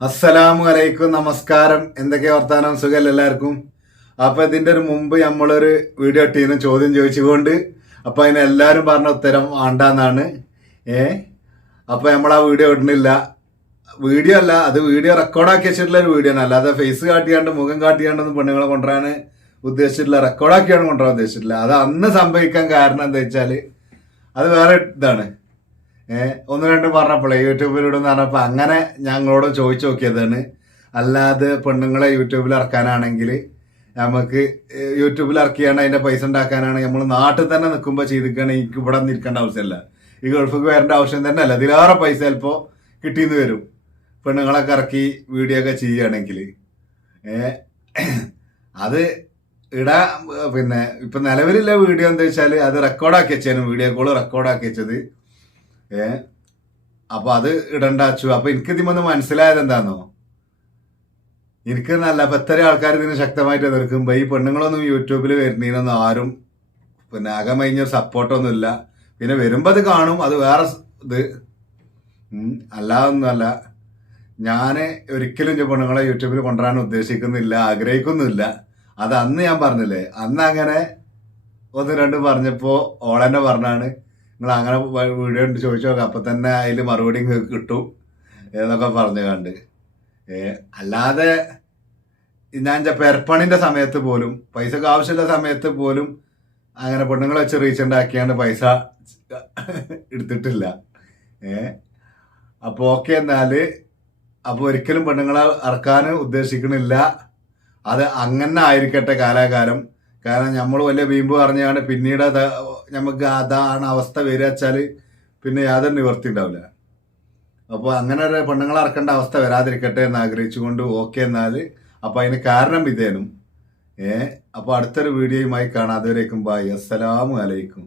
അസ്സലാമു അലൈക്കും നമസ്കാരം. എന്തൊക്കെ വർത്താനം? സുഖല്ല എല്ലാവർക്കും? അപ്പൊ ഇതിന്റെ ഒരു മുമ്പ് നമ്മളൊരു വീഡിയോ ഇട്ടീന്ന് ചോദ്യം ചോദിച്ചുകൊണ്ട് അപ്പൊ അതിന് എല്ലാരും പറഞ്ഞ ഉത്തരം വേണ്ടെന്നാണ് ഏ? അപ്പൊ നമ്മൾ ആ വീഡിയോ ഇടുന്നില്ല. വീഡിയോ അല്ല അത് വീഡിയോ റെക്കോർഡാക്കി വെച്ചിട്ടുള്ള ഒരു വീഡിയോ ആണ് അല്ലാതെ ഫേസ് കാട്ടിയാണ്ട് മുഖം കാട്ടിയാണ്ടൊന്നും പെണ്ണുങ്ങളെ കൊണ്ടുവരാൻ ഉദ്ദേശിച്ചിട്ടില്ല റെക്കോർഡാക്കിയാണ് കൊണ്ടുവരാൻ ഉദ്ദേശിച്ചിട്ടില്ല അത് അന്ന് സംഭവിക്കാൻ കാരണം എന്താ വെച്ചാൽ അത് വേറെ ഇതാണ്. ഒന്ന് രണ്ട് പറഞ്ഞപ്പോഴേ യൂട്യൂബിലൂടെ പറഞ്ഞപ്പോൾ അങ്ങനെ ഞങ്ങളോട് ചോദിച്ചു നോക്കിയതാണ്. അല്ലാതെ പെണ്ണുങ്ങളെ യൂട്യൂബിൽ ഇറക്കാനാണെങ്കിൽ നമുക്ക് യൂട്യൂബിൽ ഇറക്കിയാണ് അതിന്റെ പൈസ ഉണ്ടാക്കാനാണ് നമ്മൾ നാട്ടിൽ തന്നെ നിൽക്കുമ്പോൾ ചെയ്തിരിക്കുകയാണെങ്കിൽ എനിക്ക് ഇവിടെ നിൽക്കേണ്ട ആവശ്യമില്ല. ഈ ഗൾഫിക്ക് വരേണ്ട ആവശ്യം തന്നെ അല്ല. ഇതിലേറെ പൈസ ചിലപ്പോൾ കിട്ടിയെന്ന് വരും. പെണ്ണുങ്ങളൊക്കെ ഇറക്കി വീഡിയോ ഒക്കെ ചെയ്യുകയാണെങ്കിൽ. അത് ഇടാ പിന്നെ ഇപ്പൊ നിലവിലുള്ള വീഡിയോ എന്താ വെച്ചാൽ അത് റെക്കോർഡാക്കി വെച്ചാണ് വീഡിയോ കോൾ റെക്കോർഡാക്കി വെച്ചത്. ഏ? അപ്പൊ അത് ഇടണ്ടാച്ചു. അപ്പൊ എനിക്ക് ഇതിമൊന്ന് മനസ്സിലായത് എന്താന്നോ? എനിക്ക് നല്ല അപ്പൊ എത്ര ആൾക്കാർ ഇതിന് ശക്തമായിട്ട് എതിർക്കുമ്പോ ഈ പെണ്ണുങ്ങളൊന്നും യൂട്യൂബിൽ വരുന്നതിനൊന്നും ആരും പിന്നെ അകമഴിഞ്ഞൊരു സപ്പോർട്ടൊന്നും ഇല്ല പിന്നെ വരുമ്പോ അത് കാണും അത് വേറെ ഇത്. അല്ലാതൊന്നുമല്ല. ഞാൻ ഒരിക്കലും പെണ്ണുങ്ങളെ യൂട്യൂബിൽ കൊണ്ടുവരാൻ ഉദ്ദേശിക്കുന്നില്ല ആഗ്രഹിക്കുന്നില്ല. അത് അന്ന് ഞാൻ പറഞ്ഞില്ലേ അന്ന് അങ്ങനെ ഒന്ന് രണ്ട് പറഞ്ഞപ്പോ ഓളെന്നെ പറഞ്ഞാണ് നിങ്ങൾ അങ്ങനെ വീഡിയോ ഉണ്ട് ചോദിച്ചു നോക്കാം അപ്പൊ തന്നെ അതിൽ മറുപടി കിട്ടും എന്നൊക്കെ പറഞ്ഞു കണ്ട്. അല്ലാതെ ഞാൻ പെരപ്പണിന്റെ സമയത്ത് പോലും പൈസക്ക് ആവശ്യമുള്ള സമയത്ത് പോലും അങ്ങനെ പെണ്ണുങ്ങളെ വെച്ച് റീച്ച് ഉണ്ടാക്കിയാണ്ട് പൈസ എടുത്തിട്ടില്ല. ഏ അപ്പൊ ഓക്കെ എന്നാൽ അപ്പൊ ഒരിക്കലും പെണ്ണുങ്ങളെ ഇറക്കാൻ ഉദ്ദേശിക്കണില്ല. അത് അങ്ങനെ ആയിരിക്കട്ടെ കാലാകാലം. കാരണം നമ്മൾ വലിയ വീമ്പ് പറഞ്ഞാണ് പിന്നീട് അത് നമുക്ക് അതാണ് അവസ്ഥ വരിക വെച്ചാൽ പിന്നെ യാതൊരു നിവർത്തി ഉണ്ടാവില്ല. അപ്പോൾ അങ്ങനെ ഒരു പെണ്ണുങ്ങളെ ഇറക്കേണ്ട അവസ്ഥ വരാതിരിക്കട്ടെ എന്ന് ആഗ്രഹിച്ചുകൊണ്ട് ഓക്കെ എന്നാൽ അപ്പോൾ അതിന് കാരണം ഇതേനും. ഏ അപ്പോൾ അടുത്തൊരു വീഡിയോയുമായി കാണാം. അതുവരേക്കും ബായ് അസ്സലാമു അലൈക്കും.